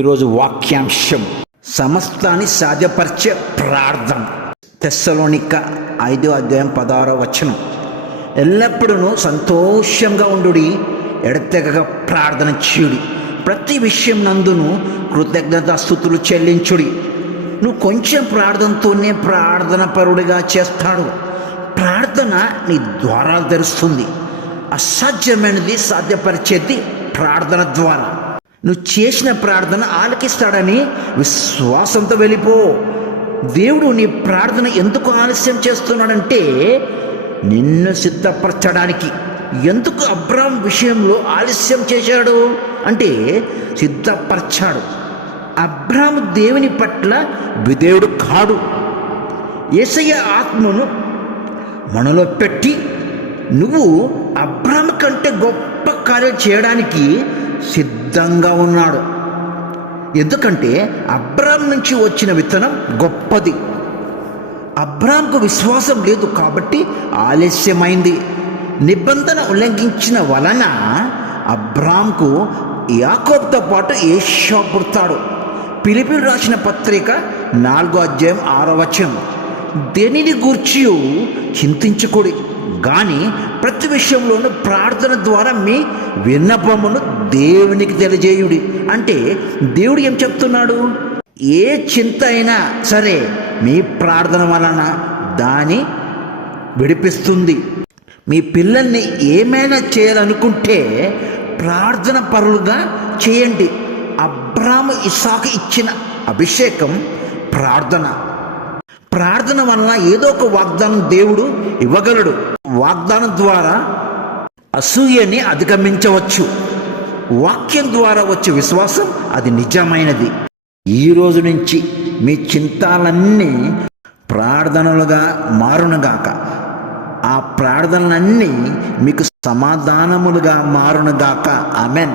ఈరోజు వాక్యాంశం సమస్తాన్ని సాధ్యపరిచే ప్రార్థన. తెస్సలోనిక 5:16 ఎల్లప్పుడూ సంతోషంగా ఉండుడి, ఎడతెగక ప్రార్థన చేయుడి, ప్రతి విషయం నందును కృతజ్ఞతాస్తుతులు చెల్లించుడి. నువ్వు కొంచెం ప్రార్థనతోనే ప్రార్థన పరుడిగా చేస్తాడు. ప్రార్థన నీ ద్వారాలు తెరుస్తుంది. అసాధ్యమైనది సాధ్యపరిచేది ప్రార్థన ద్వారా. నువ్వు చేసిన ప్రార్థన ఆలకిస్తాడని విశ్వాసంతో వెళ్ళిపో. దేవుడు నీ ప్రార్థన ఎందుకు ఆలస్యం చేస్తున్నాడంటే నిన్ను సిద్ధపరచడానికి. ఎందుకు అబ్రాహాం విషయంలో ఆలస్యం చేశాడు అంటే సిద్ధపరచాడు. అబ్రాహాం దేవుని పట్ల విధేయుడు కాడు. యేసయ్య ఆత్మను మనలో పెట్టి నువ్వు అబ్రాహాం కంటే గొప్ప కార్యం చేయడానికి సిద్ధంగా ఉన్నాడు. ఎందుకంటే అబ్రాహాం నుంచి వచ్చిన విత్తనం గొప్పది. అబ్రాహాంకు విశ్వాసం లేదు కాబట్టి ఆలస్యమైంది. నిబంధన ఉల్లంఘించిన వలన అబ్రాహాంకు యాకోబుతో పాటు ఏషావు పుడతాడు. ఫిలిప్పీయులకు రాసిన పత్రిక 4:6 దేనిని గూర్చి చింతించుకోడి, కానీ ప్రతి విషయంలోనూ ప్రార్థన ద్వారా మీ విన్నపమును దేవునికి తెలియజేయుడి. అంటే దేవుడు ఏం చెప్తున్నాడు? ఏ చింత అయినా సరే మీ ప్రార్థన వలన దాన్ని విడిపిస్తుంది. మీ పిల్లల్ని ఏమైనా చేయాలనుకుంటే ప్రార్థన పరులుగా చేయండి. అబ్రాహాము ఇస్సాకు ఇచ్చిన అభిషేకం ప్రార్థన. ప్రార్థన వలన ఏదో ఒక వాగ్దానం దేవుడు ఇవ్వగలడు. వాగ్దానం ద్వారా అసూయని అధిగమించవచ్చు. వాక్యం ద్వారా వచ్చే విశ్వాసం అది నిజమైనది. ఈ రోజు నుంచి మీ చింతలన్నీ ప్రార్థనలుగా మారునుగాక. ఆ ప్రార్థనలన్నీ మీకు సమాధానములుగా మారునుగాక. ఆమెన్.